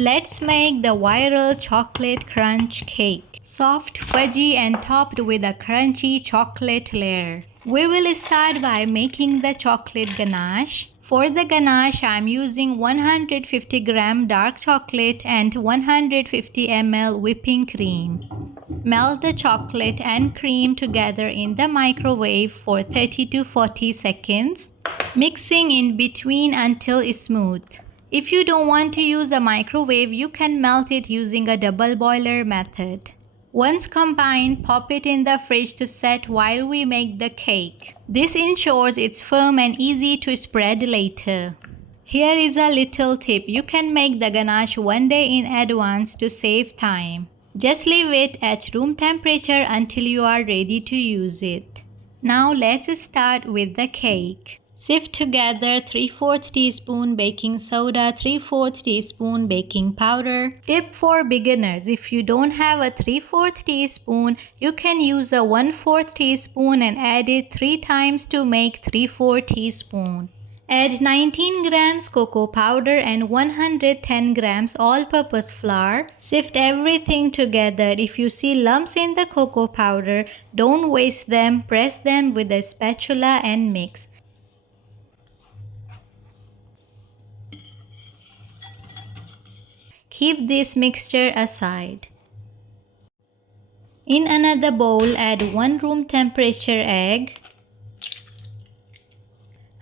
Let's make the viral chocolate crunch cake. Soft, fudgy and topped with a crunchy chocolate layer. We will start by making the chocolate ganache. For the ganache, I am using 150 gram dark chocolate and 150 ml whipping cream. Melt the chocolate and cream together in the microwave for 30 to 40 seconds, mixing in between until it's smooth. If you don't want to use a microwave, you can melt it using a double boiler method. Once combined, pop it in the fridge to set while we make the cake. This ensures it's firm and easy to spread later. Here is a little tip. You can make the ganache one day in advance to save time. Just leave it at room temperature until you are ready to use it. Now let's start with the cake. Sift together 3/4 teaspoon baking soda, 3/4 teaspoon baking powder. Tip for beginners: if you don't have a 3/4 teaspoon, you can use a 1/4 teaspoon and add it 3 times to make 3/4 teaspoon. Add 19 grams cocoa powder and 110 grams all-purpose flour. Sift everything together. If you see lumps in the cocoa powder, don't waste them. Press them with a spatula and mix. Keep this mixture aside. In another bowl, add 1 room temperature egg,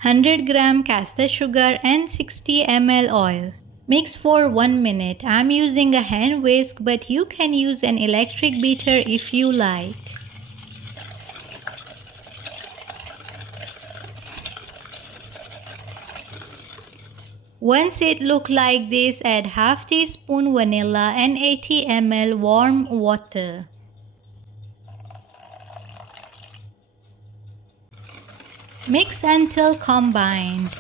100 gram castor sugar and 60 ml oil. Mix for 1 minute. I am using a hand whisk, but you can use an electric beater if you like. Once it looks like this, add half teaspoon vanilla and 80 ml warm water. Mix until combined.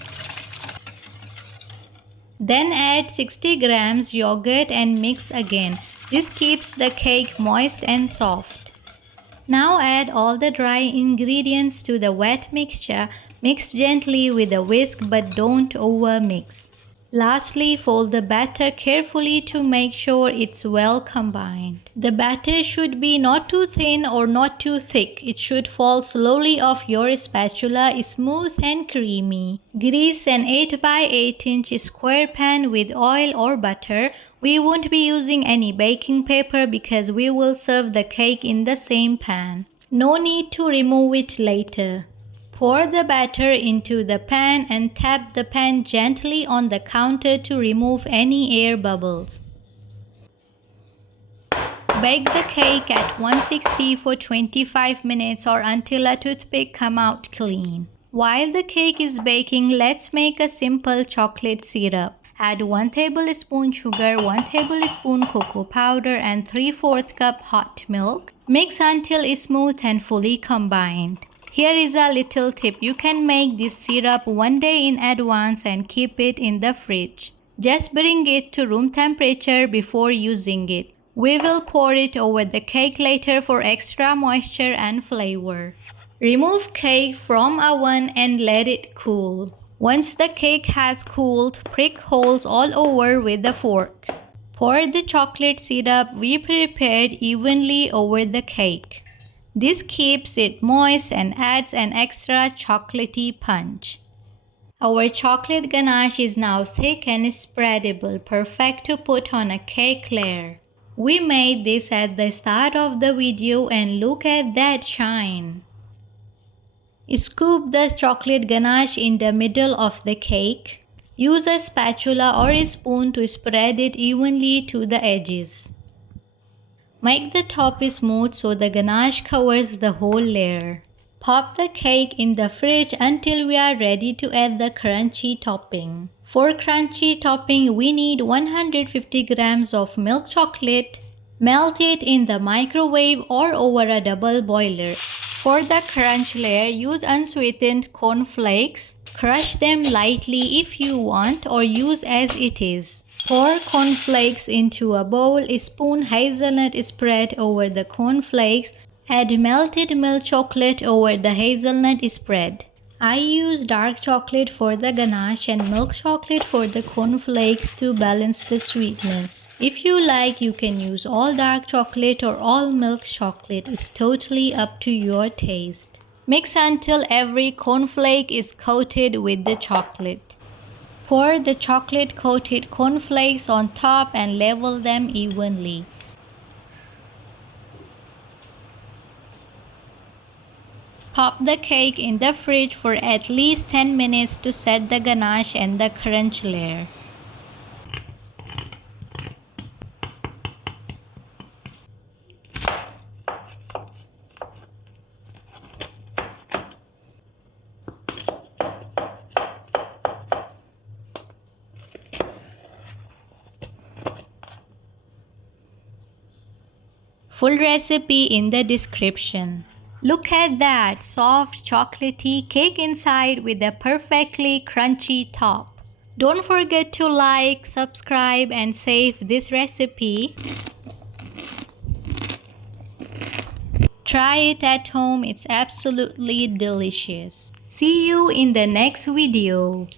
Then add 60 grams yogurt and mix again. This keeps the cake moist and soft. Now add all the dry ingredients to the wet mixture. Mix gently with a whisk but don't overmix. Lastly, fold the batter carefully to make sure it's well combined. The batter should be not too thin or not too thick. It should fall slowly off your spatula, smooth and creamy. Grease an 8 by 8 inch square pan with oil or butter. We won't be using any baking paper because we will serve the cake in the same pan. No need to remove it later. Pour the batter into the pan and tap the pan gently on the counter to remove any air bubbles. Bake the cake at 160 for 25 minutes or until a toothpick comes out clean. While the cake is baking, let's make a simple chocolate syrup. Add 1 tablespoon sugar, 1 tablespoon cocoa powder and 3/4 cup hot milk. Mix until it's smooth and fully combined. Here is a little tip. You can make this syrup one day in advance and keep it in the fridge. Just bring it to room temperature before using it. We will pour it over the cake later for extra moisture and flavor. Remove cake from oven and let it cool. Once the cake has cooled, prick holes all over with a fork. Pour the chocolate syrup we prepared evenly over the cake. This keeps it moist and adds an extra chocolatey punch. Our chocolate ganache is now thick and spreadable, perfect to put on a cake layer. We made this at the start of the video and look at that shine. Scoop the chocolate ganache in the middle of the cake. Use a spatula or a spoon to spread it evenly to the edges. Make the top smooth so the ganache covers the whole layer. Pop the cake in the fridge until we are ready to add the crunchy topping. For crunchy topping, we need 150 grams of milk chocolate. Melt it in the microwave or over a double boiler. For the crunch layer, use unsweetened corn flakes. Crush them lightly if you want or use as it is. Pour cornflakes into a bowl. Spoon hazelnut spread over the cornflakes. Add melted milk chocolate over the hazelnut spread. I use dark chocolate for the ganache and milk chocolate for the cornflakes to balance the sweetness. If you like, you can use all dark chocolate or all milk chocolate. It's totally up to your taste. Mix until every cornflake is coated with the chocolate. Pour the chocolate-coated cornflakes on top and level them evenly. Pop the cake in the fridge for at least 10 minutes to set the ganache and the crunch layer. Full recipe in the description. Look at that soft chocolatey cake inside with a perfectly crunchy top. Don't forget to like, subscribe and save this recipe. Try it at home, it's absolutely delicious. See you in the next video.